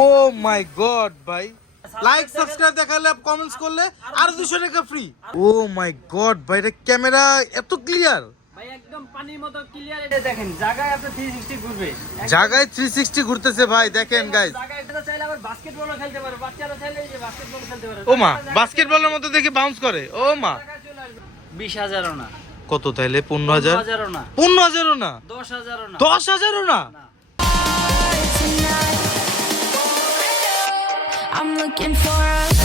O my god ভাই। Like subscribe দেখালে comments করলে আর দুশো টাকা ফ্রি ও মাই গড ভাই এটা ক্যামেরা এত ক্লিয়ার জায়গায় আপনার 360 ঘুরবে। একদম জায়গায় থ্রি সিক্সটি ঘুরতেছে ভাই দেখেন গাইজ ও মা বাস্কেটবলের মতো দেখি বাউন্স করে। ও মা। বিশ হাজারও না। কত তাইলে? পনেরো হাজার? না। পনেরো হাজারও না? দশ হাজারও না। দশ হাজারও না। I'm looking for a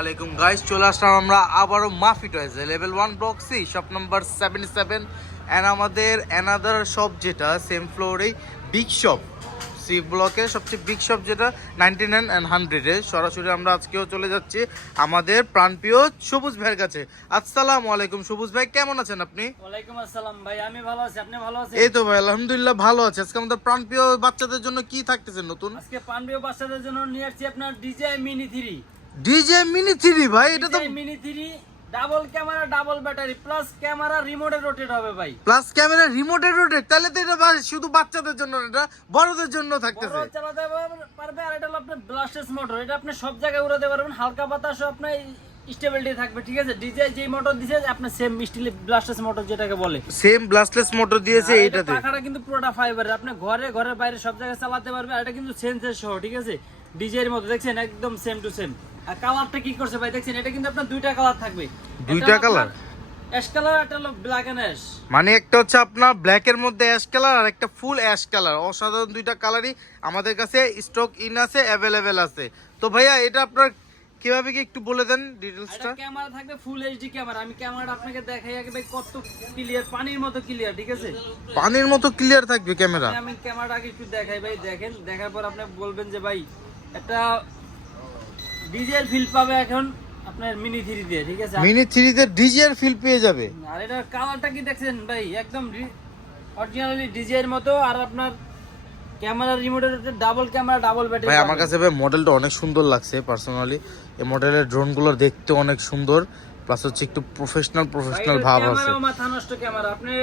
আলাইকুম গাইস চলে আসলাম আমরা আবারও Mafi টয়েজে level one block C shop number seventy seven and আমাদের অ্যানাদার শপ যেটা সেম ফ্লোরেই বিগ শপ সি ব্লকের সবচেয়ে বিগ শপ যেটা নাইনটি নাইন অ্যান্ড হান্ড্রেডে সরাসরি আমরা আজকেও চলে যাচ্ছি আমাদের প্রাণপ্রিয় সবুজ ভাইয়ের কাছে। আসসালামু আলাইকুম সবুজ ভাই কেমন আছেন আপনি? ওয়ালাইকুম আসসালাম ভাই আমি ভালো আছি। আপনি ভালো আছেন? এই তো ভাই আলহামদুলিল্লাহ ভালো আছে। আজকে আমাদের প্রাণপ্রিয় বাচ্চাদের জন্য কি থাকতেছে নতুন? আজকে পানবিও বাচ্চাদের জন্য নিয়ে আসছি আপনার DJI mini three DJI mini three ভাই এটা তো mini three double camera double battery plus camera রিমোটে rotate হবে ভাই। প্লাস ক্যামেরা রিমোটের রোটেট তাহলে তো এটা শুধু বাচ্চাদের জন্য না, এটা বড়দের জন্য থাকতেছে। চালাতে পারবে- আর এটা হলো আপনার ব্লাস্টেস মোটর এটা আপনি সব জায়গায় উড়াতে পারবেন হালকা বাতাসও আপনার স্টেবিলিটি থাকবে ঠিক আছে? ডিজে যে মোটর দিছে আপনার সেম স্টিল ব্লাস্টেস মোটর যেটাকে বলে। সেম ব্লাস্টলেস মোটর দিয়েছে এইটাতে। পাখাটা কিন্তু পুরোটা ফাইবারের আপনি ঘরে ঘরে বাইরে সব জায়গায় চালাতে পারবে আর এটা কিন্তু সেন্সর সহ ঠিক আছে? ডিজে এর মতো দেখছেন? একদম সেম টু সেম আর কালারটা কি করছে ভাই? দেখছেন এটা কিন্তু আপনার দুইটা কালার থাকবে। দুইটা colour? অ্যাশ কালার একটা হলো ব্ল্যাক এন্ড অ্যাশ মানে একটা হচ্ছে আপনার ব্ল্যাক এর মধ্যে অ্যাশ কালার আর একটা ফুল অ্যাশ কালার অসাধারণ দুইটা কালারই আমাদের কাছে স্টক ইন আছে অ্যাভেলেবেল আছে। তো ভাইয়া এটা আপনার কীভাবে কি একটু বলে দেন ডিটেলসটা এটা ক্যামেরা থাকবে ফুল এইচডি ক্যামেরা আমি ক্যামেরাটা আপনাকে দেখাই আগে ভাই কত ক্লিয়ার পানির মতো ক্লিয়ার ঠিক আছে? পানির মতো ক্লিয়ার থাকবে ক্যামেরা আমি ক্যামেরাটা আগে একটু দেখাই ভাই দেখেন। দেখার পর আপনি বলবেন যে ভাই একটা ডিজেল ফিল পাবে এখন আপনার মিনি থ্রি দিয়ে ঠিক আছে? মিনি থ্রিতে ডিজে এর ফিল পেয়ে যাবে। আর এটার কালারটা কি দেখছেন ভাই? একদম অরিজিনালি ডিজে এর মতো আর আপনার ক্যামেরা রিমোটের ডাবল ক্যামেরা ডাবল ব্যাটারি ভাই আমার কাছে ভাই মডেলটা অনেক সুন্দর লাগছে পার্সোনালি এই মডেলের ড্রোনগুলো দেখতে অনেক সুন্দর প্লাস হচ্ছে একটু প্রফেশনাল প্রফেশনাল ভাব আছে। মাথা নষ্ট ক্যামেরা আপনি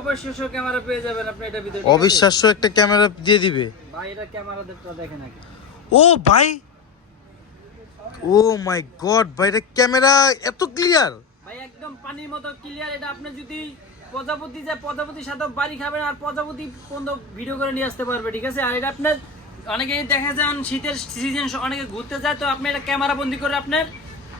অবশ্যই ক্যামেরা পেয়ে যাবেন আপনি এটা ভিতরে অবিশ্বাস্য একটা ক্যামেরা দিয়ে দিবে। ভাই এটা ক্যামেরা দেখটা দেখেন ও ভাই! ও মাই গড ভাই এটা ক্যামেরা এত ক্লিয়ার। ভাই একদম পানির মতো ক্লিয়ার এটা আপনি যদি প্রজাপতি যায় প্রজাপতির সাথে বাড়ি খাবেন আর প্রজাপতি পর্যন্ত ভিডিও করে নিয়ে আসতে পারবে ঠিক আছে? আর এটা আপনার অনেকেই দেখা যান শীতের সিজন অনেকে ঘুরতে যায় তো আপনি এটা ক্যামেরা বন্দি করে আপনার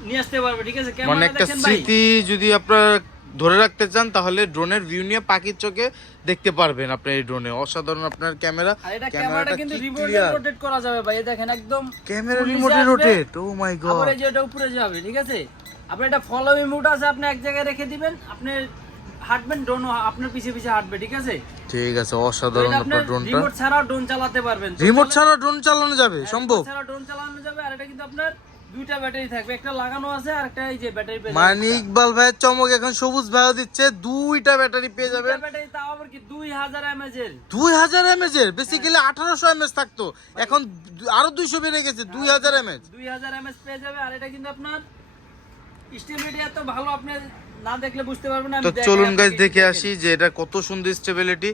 নিয়ে আসতে পারবে ঠিক আছে? মানে ক্যামেরা দেখেন ভাই। স্মৃতি যদি আপনারা ধরে রাখতে চান তাহলে ড্রোনের ভিউ নিয়ে পাখির চোখে দেখতে পারবেন আপনার এই ড্রোনে অসাধারণ আপনার ক্যামেরা। ক্যামেরাটা কিন্তু রোটেট করা যাবে ভাই দেখেন একদম ক্যামেরা রিমোটে রোটেট ও মাই আবার গড এটা উপরে যাবে ঠিক আছে? আপনি এটা ফলো মোড আছে আপনি এক জায়গায় রেখে দিবেন আপনি হাঁটবেন ড্রোন আপনার পিছে পিছে হাঁটবে ঠিক আছে? ঠিক আছে অসাধারণ আপনার ড্রোনটা রিমোট ছাড়াও ড্রোন চালাতে পারবেন। রিমোট ছাড়া ড্রোন চালানো যাবে সম্ভব? ছাড়া ড্রোন চালানো যাবে আর এটা কিন্তু আপনার দুইটা ব্যাটারি থাকবে একটা লাগানো আছে আর একটা এই যে ব্যাটারি পেয়ে মানে ইকবাল ভাইয়ের চমক এখন সবুজ ভাইও দিচ্ছে দুইটা ব্যাটারি পেয়ে যাবেন। ব্যাটারি তাও আবার কি দুই হাজার এমএজ এর? এমএজ বেসিক্যালি এমএজ থাকতো। এখন আরও দুইশো বেড়ে গেছে দুই হাজার এমএজ দুই হাজার এমএজ পেয়ে যাবে আর এটা কিন্তু আপনার স্টেবিলিটি এত ভালো আপনি না দেখলে বুঝতে পারবেন না তো চলুন দেখে আসি যে এটা কত সুন্দর স্টেবিলিটি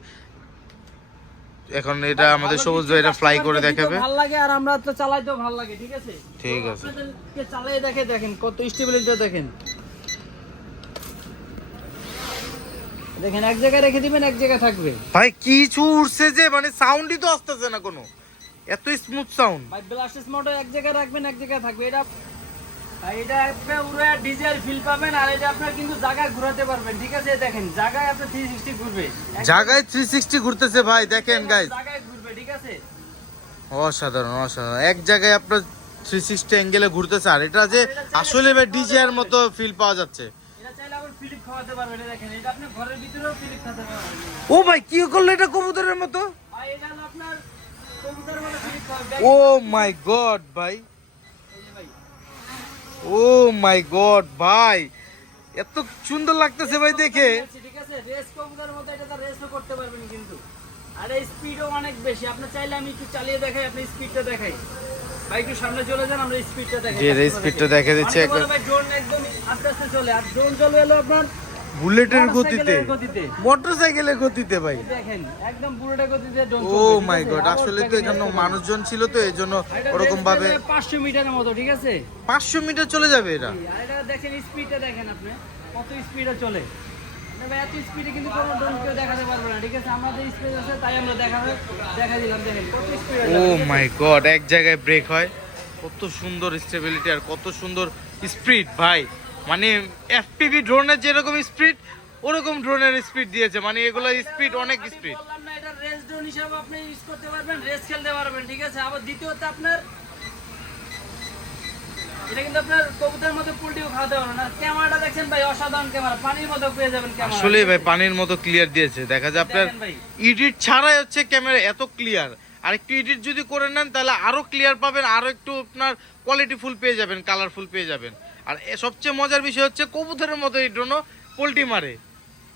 এখন এটা আমাদের সবুজ ভাই এটা ফ্লাই করে কে দেখাবে। ভালো লাগে আর আমরা তো চালাইতেও ভালো লাগে ঠিক আছে? ঠিক আছে। আপনাদেরকে চালিয়ে দেখে দেখেন কত স্টেবিলিটি দেখেন। দেখেন এক জায়গায় রেখে দিবেন এক জায়গায় থাকবে। ভাই কিছু উঠছে যে মানে সাউন্ডই তো আসতেছে না কোনো। এত স্মুথ সাউন্ড ভাই ব্লাস্টেস মোটর এক জায়গায় রাখবেন এক জায়গায় থাকবে। এটা এটা আপনার উড়ে ডিজেল ফিল পাবেন আর এটা আপনার কিন্তু জায়গায় ঘোরাতে পারবেন ঠিক আছে? দেখেন জায়গায় থ্রি সিক্সটি ঘুরবে। জায়গায় থ্রি সিক্সটি ঘুরতেছে ভাই দেখেন গাইজ জায়গায় ঘুরবে ঠিক আছে? অসাধারণ অসাধারণ। এক জায়গায় আপনার থ্রি সিক্সটি অ্যাঙ্গেলে ঘুরতেছে আর এটা যে আসলে ভাই ডিজিআর মতো ফিল পাওয়া যাচ্ছে। এটা চাইলে আবার ফিলিপ খাওয়াতে পারবেন এই দেখেন এটা আপনি ঘরের ভিতরেও ফিলিপ খাওয়াতে পারবেন। ও ভাই কি করল এটা কবুতরের মতো? ভাই এটা হলো আপনার কবুতরের মতো ফিলিপ পাবে ও মাই গড ভাই। ও মাই গড ভাই। এত সুন্দর লাগতেছে ভাই দেখে। ঠিক আছে রেস কম করার মতো এটা তো রেসও করতে পারবেন কিন্তু। আর এই স্পিডও অনেক বেশি। আপনি চাইলে আমি একটু চালিয়ে দেখাই আপনি স্পিডটা দেখাই। ভাই একটু সামনে চলে যান আমরা স্পিডটা দেখাই। জি রে স্পিডটা দেখে দিচ্ছি একবার। ভাই ড্রোন একদম আস্তে আস্তে চলে। আর ড্রোন চলে এলো আপনার বুলেটের গতিতে। মোটরসাইকেলের গতিতে ভাই। দেখেন একদম পুরোটা গতিতে ও মাই গড আসলে তো এখানে মানুষজন ছিল তো এই জন্য ওরকম ভাবে পাঁচশো মিটারের মতো ঠিক আছে? পাঁচশো মিটার চলে যাবে এটা। এটা দেখেন স্পিডটা দেখেন আপনি। কত স্পিডে চলে। এত স্পিডে কিন্তু কোনো ড্রোন কেউ দেখাতে পারবে না ঠিক আছে? আমাদের স্পিড আছে তাই আমরা দেখাবে দেখা দিলাম দেখেন কত স্পিডে ও মাই গড এক জায়গায় ব্রেক হয়। কত সুন্দর স্টেবিলিটি আর কত সুন্দর স্পিড ভাই। মানে এফপিভি ড্রোনের যেরকম স্পিড ওরকম ড্রোনের স্পিড দিয়েছে। মানে এগুলো স্পিড অনেক স্পিড বললাম না এটা রেস ড্রোন হিসাবে আপনি ইউজ করতে পারবেন রেস খেলতে পারবেন ঠিক আছে? আবার দ্বিতীয়ত আপনার এটা কিন্তু আপনার কবুতরের মতো পোল্ট্রিও খাওয়াতে পারবেন আর ক্যামেরাটা দেখছেন ভাই অসাধারণ ক্যামেরা পানির মতো পেয়ে যাবেন ক্যামেরা। আসলে ভাই পানির মতো ক্লিয়ার দিয়েছে। দেখা যায় আপনার এডিট ছাড়াই হচ্ছে ক্যামেরা এত ক্লিয়ার আর একটু এডিট যদি করে নেন তাহলে আরও ক্লিয়ার পাবেন আরও একটু আপনার কোয়ালিটি ফুল পেয়ে যাবেন কালারফুল পেয়ে যাবেন। আর সবচেয়ে মজার বিষয় হচ্ছে কবুতরের মতো এই ড্রোনও পোল্ট্রি মারে।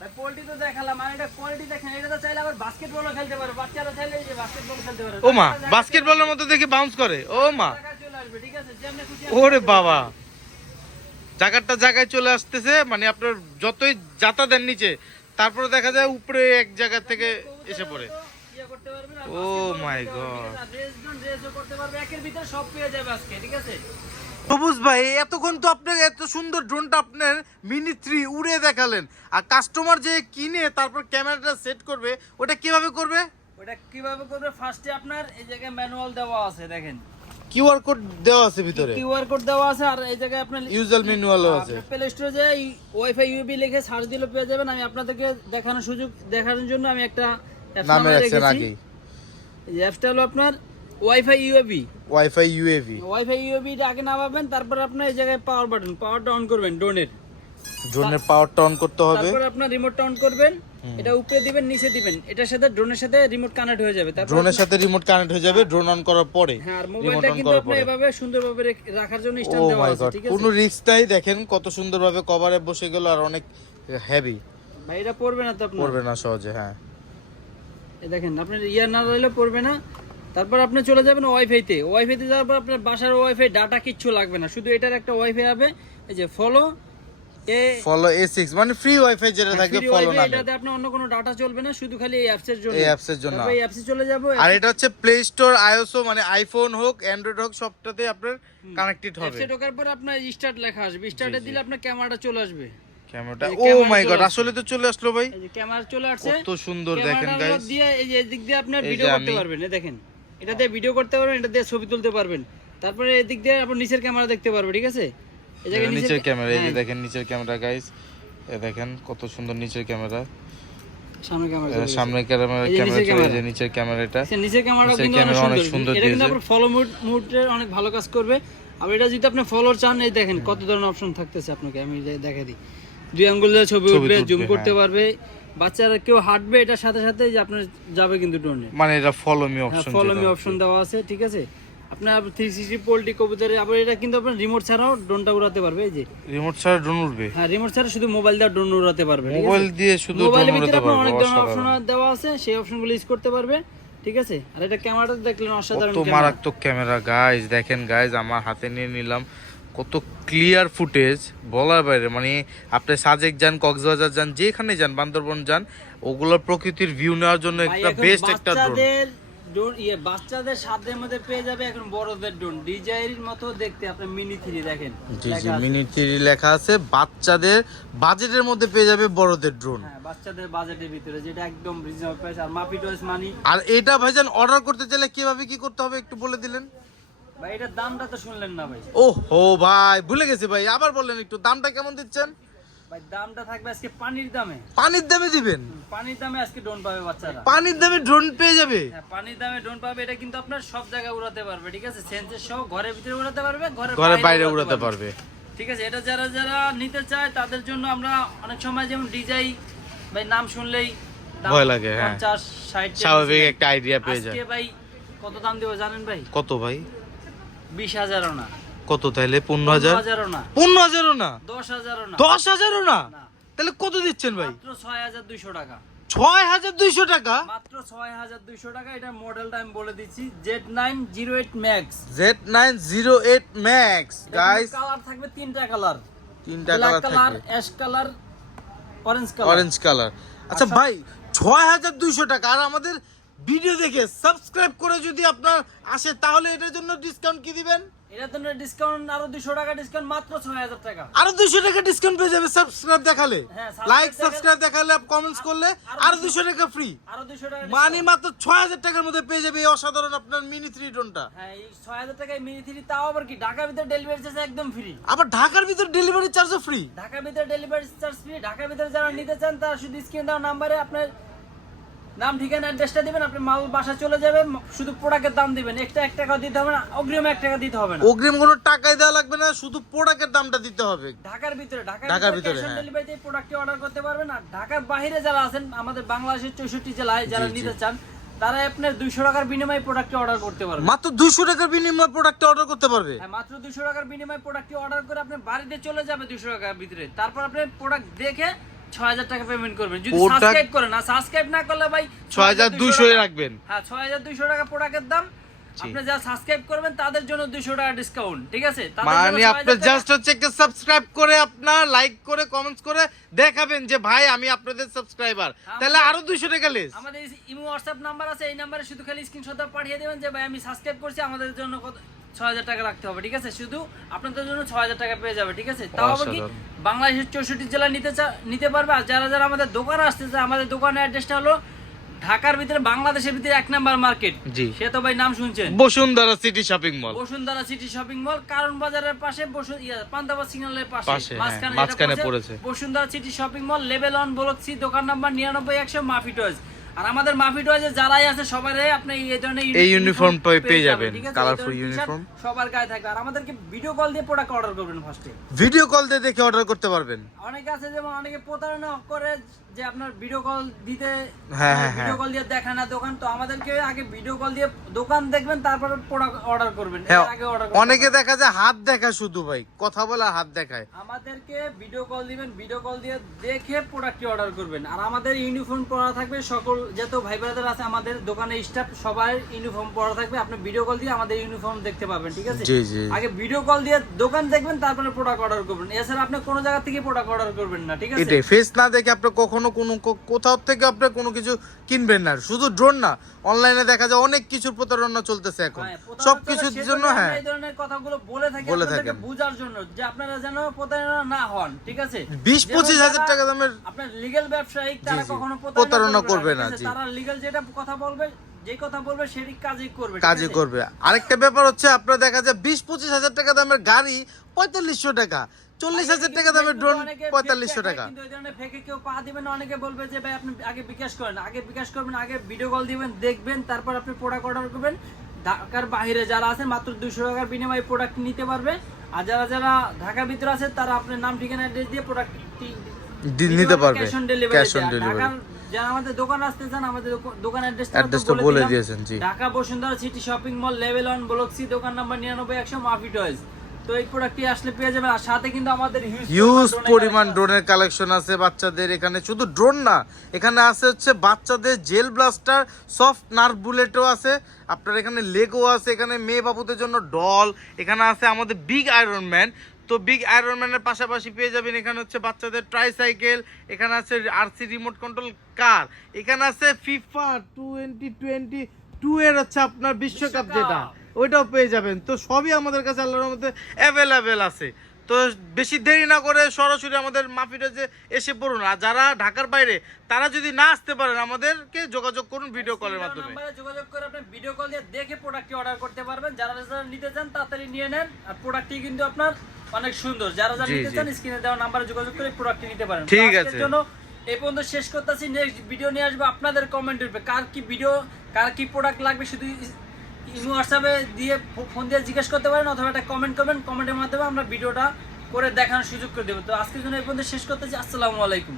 ভাই তো দেখালাম আর এটা কোয়ালিটি দেখেন এটা তো চাইলে আবার বাস্কেটবলও খেলতে পারে। বাচ্চারা চাইলে এই যে বাস্কেটবল খেলতে পারে। ও মা বাস্কেটবলের মতো দেখি বাউন্স করে। ও মা ঠিক আছে? ওরে বাবা। জায়গাটা জায়গায় চলে আসতেছে মানে আপনার যতই যাতা দেন নিচে তারপরে দেখা যায় উপরে এক জায়গা থেকে এসে পড়ে। ইয়ে আর ও raceও করতে পারবে একের ভিতরে সব পেয়ে যাবে আজকে ঠিক আছে? সবুজ ভাই এতক্ষণ তো আপনাকে এত সুন্দর ড্রোনটা আপনার মিনি থ্রি উড়ে দেখালেন। আর কাস্টমার যে কিনে তারপর ক্যামেরাটা সেট করবে ওটা কীভাবে করবে? ওটা কীভাবে করবে? ফার্স্টে আপনার এই জায়গায় ম্যানুয়াল দেওয়া আছে দেখেন। কিউআর কোড দেওয়া আছে ভিতরে। কিউআর কোড দেওয়া আছে আর এই জায়গায় আপনার ইউজার ম্যানুয়ালও আছে। প্লে স্টোরে যে ওয়াইফাই ইউবি লিখে সার্চ দিলে পেয়ে যাবেন। আমি আপনাদেরকে দেখানোর সুযোগ দেখানোর জন্য আমি একটা অ্যাপ নামে রেখেছি। এই অ্যাপটা হলো আপনার WiFi UAV WiFi UAV WiFi UAV আগে নামাবেন তারপর আপনার এই জায়গায় পাওয়ার বাটন পাওয়ারটা অন করবেন ড্রোনের ড্রোনের পাওয়ারটা অন করতে হবে। তারপর আপনার রিমোটটা অন করবেন এটা উপরে দিবেন নিচে দিবেন। এটার সাথে ড্রোনের সাথে রিমোট কানেক্ট হয়ে যাবে। তারপর ড্রোনের সাথে রিমোট কানেক্ট হয়ে যাবে ড্রোন অন করার পরে হ্যাঁ আর মোবাইলটা কিন্তু আপনি এভাবে সুন্দরভাবে রেখ- রাখার জন্য স্ট্যান্ড দেওয়া আছে ঠিক কোনো রিস্ক নাই দেখেন কত সুন্দরভাবে কভারে বসে গেল আর অনেক হেভি ভাই এটা পড়বে না তো আপনার? পড়বে না সহজে হ্যাঁ। এই দেখেন আপনার ইয়ার না রইলে পড়বে না। তারপর আপনি চলে যাবেন ওয়াইফাইতে ওয়াইফাইতে যাওয়ার পর আপনার বাসার ওয়াইফাই ডাটা কিচ্ছু লাগবে না। শুধু এটার একটা ওয়াইফাই হবে এই যে follow A follow A six মানে ফ্রি ওয়াইফাই যেটা থাকে ফলো wifi, নামে। এটাতে আপনার অন্য কোনো ডাটা চলবে না শুধু খালি এই অ্যাপসের জন্য। এই অ্যাপসের জন্য। তারপর এই অ্যাপসে চলে যাব আর এটা হচ্ছে প্লে স্টোর আইওসও মানে আইফোন হোক অ্যান্ড্রয়েড হোক সবটাতে আপনার কানেক্টেড হবে। অ্যাপসে ঢোকার পর আপনার স্টার্ট লেখা আসবে। স্টার্টে দিলে আপনার ক্যামেরাটা চলে আসবে। ক্যামেরাটা ও মাই গড আসলে তো চলে আসলো ভাই। এই যে ক্যামেরা চলে আসছে। কত সুন্দর দেখেন গাইস দিয়ে এই যে এদিক দিয়ে আপনার ভিডিও করতে পারবেন এই দেখেন। এটা দিয়ে ভিডিও করতে পারবেন এটা দিয়ে ছবি তুলতে পারবেন। তারপরে এদিক দিয়ে আপনার নিচের ক্যামেরা দেখতে পারবে ঠিক আছে? এই জায়গায় নিচের ক্যামেরা এই যে হ্যাঁ, দেখেন নিচের ক্যামেরা গাইস এ দেখেন কত সুন্দর নিচের ক্যামেরা সামনে ক্যামেরা সামনে ক্যামেরা ক্যামেরা নিচের চলে ক্যামেরা। যে নিচের ক্যামেরাটা নিচের ক্যামেরা কিন্তু অনেক সুন্দর। সুন্দর এটা কিন্তু আপনার ফলো মুড অনেক ভালো কাজ করবে। আর এটা যদি আপনি ফলোর চান এই দেখেন কত ধরনের অপশন থাকতেছে আপনাকে আমি দেখাই দিই। দুই আঙ্গুল ছবি উঠবে জুম করতে হ্যাঁ। পারবে। বাচ্চারা কেউ হাঁটবে এটার সাথে সাথে যে আপনার যাবে কিন্তু ড্রোনে মানে এটা follow me option follow me option দেওয়া আছে ঠিক আছে? আপনার থ্রি সিক্সটি পোল্ট্রি কবুতরে আবার এটা কিন্তু আপনার রিমোট ছাড়াও ড্রোনটা উড়াতে পারবে এই যে। রিমোট ছাড়া ড্রোন উঠবে হ্যাঁ রিমোট ছাড়া শুধু মোবাইল দিয়ে ড্রোন উড়াতে পারবে মোবাইল দিয়ে শুধু মোবাইলের ভিতরে আপনার অনেক ধরনের অপশন দেওয়া আছে সেই অপশনগুলো ইউজ করতে পারবে ঠিক আছে? আর এটা ক্যামেরাটা দেখলেন অসাধারণ ক্যামেরা মারাত্মক ক্যামেরা গাইজ দেখেন গাইজ আমার হাতে নিয়ে নিলাম। কত ক্লিয়ার ফুটেজ বলার বাইরে মানে আপনি সাজেক যান কক্সবাজার যান যেখানে যান বান্দরবন যান ওগুলো প্রকৃতির ভিউ নেওয়ার জন্য একটা বেস্ট একটা ড্রোন ইয়ে বাচ্চাদের সাধ্যের মধ্যে পেয়ে যাবে এখন বড়দের ড্রোন ডিজাইনের মতো দেখতে আপনি মিনি থ্রি দেখেন। জি জি মিনি। থ্রি লেখা আছে। বাচ্চাদের বাজেটের মধ্যে পেয়ে যাবে বড়দের ড্রোন হ্যাঁ বাচ্চাদের বাজেটের ভিতরে যেটা একদম রিজনেবল প্রাইস আর মাপি টয়েস মানি আর এটা ভাইজান অর্ডার করতে চাইলে কীভাবে কি করতে হবে একটু বলে দিলেন? ভাই এটার দামটা তো শুনলেন না ভাই। ও হো ভাই ভুলে গেছি ভাই আবার বললেন একটু দামটা কেমন দিচ্ছেন? ভাই দামটা থাকবে আজকে পানির দামে। পানির দামে দিবেন? পানির দামে আজকে ড্রোন পাবে বাচ্চারা। পানির দামে ড্রোন পেয়ে যাবে? হ্যাঁ পানির দামে ড্রোন পাবে এটা কিন্তু আপনার সব জায়গায় উড়াতে পারবে ঠিক আছে? সেন্সের সহ ঘরের ভিতরে উড়াতে পারবে ঘরের ঘরে বাইরে উড়াতে পারবে। ঠিক আছে এটা যারা যারা নিতে চায় তাদের জন্য আমরা অনেক সময় যেমন ডিজাই ভাই নাম শুনলেই ভয় লাগে, হ্যাঁ। 50 60 স্বাভাবিক একটা আইডিয়া পেয়ে যায়। আজকে ভাই কত দাম দিব জানেন ভাই? কত ভাই? বিশ হাজারও না। কত তাইলে? পনেরো হাজার? হাজারও না। পনেরো হাজারও না? দশ হাজারও না। দশ হাজারও না? না। তাহলে কত দিচ্ছেন ভাই? ছয় হাজার দুইশো টাকা। ছয় হাজার দুইশো টাকা? মাত্র ছয় হাজার দুইশো টাকা এটা মডেলটা আমি বলে দিচ্ছি Z nine zero eight max. Z nine zero eight max guys colour থাকবে তিনটা কালার। তিনটা colour colour ash colour orange colour. Orange colour. আচ্ছা। ভাই ছয় হাজার দুইশো টাকা আর আমাদের ভিডিও দেখে সাবস্ক্রাইব করে যদি আপনার আসে তাহলে এটার জন্য ডিসকাউন্ট কি দিবেন? এটার জন্য ডিসকাউন্ট আরও দুশো টাকা ডিসকাউন্ট মাত্র ছয় হাজার টাকা। আরও দুশো টাকা ডিসকাউন্ট পেয়ে যাবে সাবস্ক্রাইব দেখালে। হ্যাঁ, লাইক সাবস্ক্রাইব দেখালে কমেন্টস করলে আরও আরও দুশো- দুশো টাকা ফ্রি আরও দুশো টাকা মানে মাত্র ছয় হাজার টাকার মধ্যে পেয়ে যাবে এই অসাধারণ আপনার মিনি থ্রি টোনটা হ্যাঁ এই ছয় হাজার টাকায় মিনি থ্রি তাও আবার কি? ঢাকার ভিতরে ডেলিভারি চার্জ একদম ফ্রি আবার ঢাকার ভিতর ডেলিভারি চার্জও ফ্রি ঢাকার ভিতরে ডেলিভারি চার্জ ফ্রি ঢাকার ভিতরে যারা নিতে চান তারা শুধু স্ক্রিন দেওয়া নাম্বারে আপনার নাম ঠিকানা অ্যাড্রেসটা দিবেন আপনি মাল বাসা চলে যাবে ম- শুধু প্রোডাক্টের দাম দিবেন। একটা এক টাকা দিতে হবে না অগ্রিম এক টাকা দিতে হবে না। অগ্রিম কোনো টাকাই দেওয়া লাগবে না শুধু প্রোডাক্টের দামটা দিতে হবে। ঢাকার ভিতরে ঢাকার ভিতরে ক্যাশ অন। ডেলিভারিতে প্রোডাক্টটি অর্ডার করতে পারবেন। আর ঢাকার বাইরে যারা আছেন আমাদের বাংলাদেশের চৌষট্টি জেলায় যারা। নিতে চান তারা আপনার দুইশো টাকার বিনিময়ে প্রোডাক্টটি অর্ডার করতে পারবেন মাত্র দুইশো টাকার বিনিময়ে প্রোডাক্ট অর্ডার করতে পারবে? হ্যাঁ মাত্র দুশো টাকার বিনিময়ে প্রোডাক্টটি অর্ডার করে আপনি বাড়িতে চলে যাবে দুশো টাকার ভিতরে। তারপর আপনি প্রোডাক্ট দেখে ছয় হাজার টাকা পেমেন্ট করবেন। যদি সাবস্ক্রাইব করেন আর সাবস্ক্রাইব না করলে ভাই 6,200 দুইশোই রাখবেন। হ্যাঁ ছয় হাজার দুইশো টাকা প্রোডাক্টের দাম। আপনি যারা সাবস্ক্রাইব করবেন তাদের জন্য দুশো টাকা ডিসকাউন্ট ঠিক আছে? মানে আপনি জাস্ট হচ্ছে একটা সাবস্ক্রাইব করে আপনার লাইক করে কমেন্টস করে দেখাবেন যে ভাই আমি আপনাদের সাবস্ক্রাইবার তাহলে আরও দুইশো টাকা লেস আমাদের ইমো হোয়াটসঅ্যাপ নাম্বার আছে এই নাম্বারে শুধু খালি স্ক্রিনশট পাঠিয়ে দেবেন যে ভাই আমি সাবস্ক্রাইব করছি আমাদের জন্য কত ছয় হাজার টাকা রাখতে হবে ঠিক আছে? শুধু আপনাদের জন্য ছয় হাজার টাকা পেয়ে যাবে ঠিক আছে? তাও আবার কি? বাংলাদেশের চৌষট্টি জেলায় নিতে নিতে পারবে আর যারা যারা আমাদের দোকানে আসতে চায় আমাদের দোকানের অ্যাড্রেসটা হলো ঢাকার ভিতরে বাংলাদেশের ভিতরে এক নাম্বার মার্কেট। জি। সে তো ভাই নাম শুনছেন? Bashundhara city shopping mall. Bashundhara city shopping mall কারণ বাজারের পাশে বসু ইয়া, পান্তাবাদ সিগন্যালের পাশে। হ্যাঁ, মাঝখানে মাঝখানে পড়েছে। Bashundhara city shopping mall level one block C দোকান নাম্বার নিরানব্বই একশো মাফি টয়েস আর আমাদের মাফি টয়েজে যারাই আছে সবারই আপনি এই ধরনের এই ইউনিফর্ম পেয়ে- যাবেন, কালারফুল uniform। সবার গায়ে থাকবে। আর আমাদেরকে ভিডিও কল দিয়ে প্রোডাক্ট অর্ডার করবেন ফার্স্টে ভিডিও কল দিয়ে দেখে অর্ডার করতে পারবেন। অনেকে আছে যেমন অনেকে প্রতারণা করে যে আপনার ভিডিও কল দিতে হ্যাঁ, হ্যাঁ, ভিডিও কল দিয়ে দেখায় না দোকান তো আমাদেরকে আগে ভিডিও কল দিয়ে দোকান দেখবেন তারপরে প্রোডাক্ট অর্ডার করবেন। হ্যাঁ আগে অর্ডার অনেকে দেখা যায় হাত দেখা শুধু ভাই কথা বলা হাত দেখায়। আমাদেরকে ভিডিও কল দিবেন ভিডিও কল দিয়ে দেখে প্রোডাক্টটি অর্ডার করবেন। আর আমাদের ইউনিফর্ম পরা থাকবে সকল যত ভাই ব্রাদার আছে আমাদের দোকানে স্টাফ সবাই ইউনিফর্ম পরা থাকবে। আপনি ভিডিও কল দিয়ে আমাদের ইউনিফর্ম দেখতে পাবেন ঠিক আছে। আগে ভিডিও কল দিয়ে দোকান দেখবেন তারপরে প্রোডাক্ট অর্ডার করবেন। এছাড়া আপনি কোনো জায়গা থেকে প্রোডাক্ট অর্ডার করবেন না ঠিক আছে? ফেস না দেখে আপনি কখনো কোনো কোথাও থেকে আপনি কোনো কিছু কিনবেন না। শুধু ড্রোন না অনলাইনে দেখা যায় অনেক কিছুর প্রতারণা চলতেছে এখন। হ্যাঁ, সব কিছুর জন্য হ্যাঁ। এই ধরনের কথাগুলো বলে থাকি বলে থাকেন। বোঝার জন্য যে আপনারা যেন প্রতারণা না হন ঠিক আছে? বিশ যেমন পঁচিশ হাজার যারা টাকা দামের আপনার লিগ্যাল ব্যবসায়িক তারা কখনো প্রতারণা করবে না, জি। তারা লিগ্যাল যেটা কথা বলবে যে কথা বলবে সেটি কাজই করবে কাজই করবে। আরেকটা ব্যাপার হচ্ছে আপনার দেখা যায় বিশ পঁচিশ হাজার টাকা দামের গাড়ি পঁয়তাল্লিশশো টাকা। চল্লিশ হাজার টাকা দামের ড্রোন পঁয়তাল্লিশশো টাকা। দেখায়, কিন্তু এই ধরনের fake কেউ পা দিবেন অনেকে বলবে যে ভাই আপনি আগে বিকাশ করেন। আগে বিকাশ করবেন আগে ভিডিও কল দিবেন দেখবেন তারপর আপনি প্রোডাক্ট অর্ডার করবেন। ঢাকার বাইরে যারা আছেন মাত্র দুশো টাকার বিনিময়ে প্রোডাক্ট নিতে পারবে। আর যারা যারা ঢাকার ভিতরে আছে তারা আপনার নাম ঠিকানা অ্যাড্রেস দিয়ে প্রোডাক্ট নিতে পারবে। ক্যাশ অন ডেলিভারি যারা আমাদের দোকান আসতে চান আমাদের দোক- দোকান Address তো বলে দিয়েছেন, জি। Dhaka Bashundhara city shopping mall level one block C দোকান নাম্বার নিরানব্বই একশো মাফি টয়েস তো এই প্রোডাক্টটি আসলে পেয়ে যাবেন। আর সাথে কিন্তু আমাদের হিউজ পরিমাণ ড্রোনের কালেকশন আছে বাচ্চাদের এখানে। শুধু ড্রোন না এখানে আছে হচ্ছে বাচ্চাদের জেল ব্লাস্টার সফট নার্ভ বুলেটও আছে। আপনার এখানে লেগো আছে এখানে মেয়ে বাবুদের জন্য ডল এখানে আছে আমাদের বিগ আয়রন ম্যান তো বিগ আয়রন ম্যানের পাশাপাশি পেয়ে যাবেন এখানে হচ্ছে বাচ্চাদের ট্রাইসাইকেল এখানে আছে আরসি রিমোট কন্ট্রোল কার এখানে আছে ফিফা টোয়েন্টি টোয়েন্টি টু এর হচ্ছে আপনার বিশ্বকাপ বিশ্বকাপ। যেটা। ওইটাও পেয়ে যাবেন। তো সবই আমাদের কাছে আল্লাহর মধ্যে অ্যাভেলেবেল আছে। তো বেশি দেরি না করে সরাসরি আমাদের মাফিটা যে এসে পড়ুন। আর যারা ঢাকার বাইরে তারা যদি না আসতে পারেন আমাদেরকে যোগাযোগ করুন ভিডিও কলের মাধ্যমে। যোগাযোগ করে আপনি ভিডিও কল দিয়ে দেখে প্রোডাক্টটি অর্ডার করতে পারবেন। যারা যারা নিতে চান তাড়াতাড়ি নিয়ে নেন। আর প্রোডাক্টটি কিন্তু আপনার অনেক সুন্দর। যারা যারা নিতে চান স্ক্রিনে দেওয়া নাম্বারে যোগাযোগ করে প্রোডাক্টটি নিতে পারেন। ঠিক আছে। জন্য এই পর্যন্ত শেষ করতেছি। নেক্সট ভিডিও নিয়ে আসব আপনাদের কমেন্টের উপরে কার কি ভিডিও কার কি প্রোডাক্ট লাগবে শুধু ইমো হোয়াটসঅ্যাপে দিয়ে ফোন দিয়ে জিজ্ঞেস করতে পারেন অথবা একটা কমেন্ট করবেন কমেন্টের মাধ্যমে আমরা ভিডিওটা করে দেখানোর সুযোগ করে দেবো। তো আজকের জন্য এই পর্যন্ত শেষ করতে চাই আসসালামু আলাইকুম।